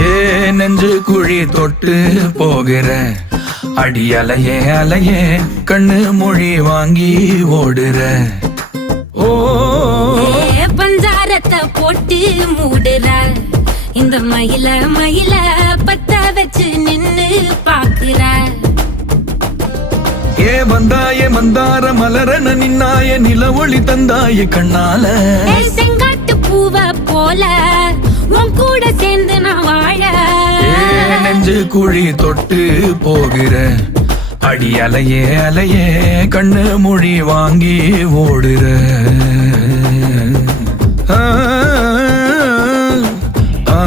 ஏ நெஞ்சு குழி தொட்டு போகிற அடி அலையே அலையே கண்ணு மொழி வாங்கி ஓடுற. ஓ பஞ்சாரத்தை போட்டு மூடுற இந்த மயில மயில பத்த வச்சு நின்னு பாக்குற. ஏ வந்தாய மந்தார மலரன நின்னாய நில ஒளி தந்தாய கண்ணால. செங்காட்டு பூவ போல உன் கூட சேர்ந்து நான் வாழ. நெஞ்சு குழி தொட்டு போகிற அடி அலையே அலையே கண்ணு மொழி வாங்கி ஓடுற. ஆ ஆ